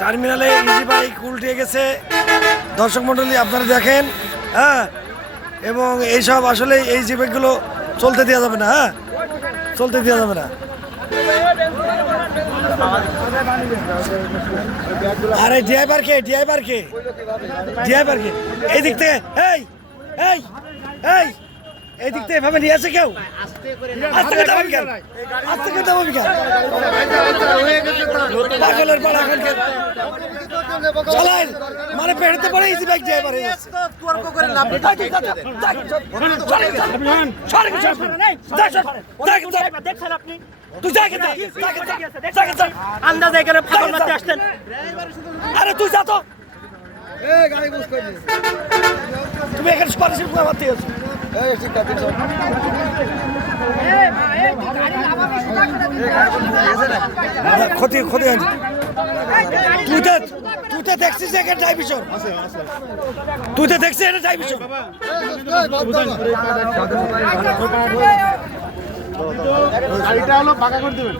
টার্মিনালে easy bike উল্টে গেছে দর্শক মণ্ডলী আপনারা দেখেন। হ্যাঁ, এবং এইসব আসলে এই জি বাইকগুলো চলতে দেওয়া যাবে না। হ্যাঁ, চলতে দেওয়া যাবে না। আরে ড্রাইভার কে এই দিক থেকে এই এই দিক থেকে এভাবে নিয়ে আসে কেউ আস্তে কথা বলবি কেন? পাগলের পাড়া এখন চালায় মানে পেড়তে পড়ে ইজি বাইক ড্রাইভার হয়ে যাচ্ছে। আরে তুই যা তো, তুমি এখানে স্কলারশিপ মারতে আছো। ক্ষতি হয়েছে। তুই তো দেখছিস এখানে ড্রাইভিশন, তুই তো দেখছিস এটা ড্রাইভিশন। গাড়িটা হলো ফাঁকা করে দেবেন।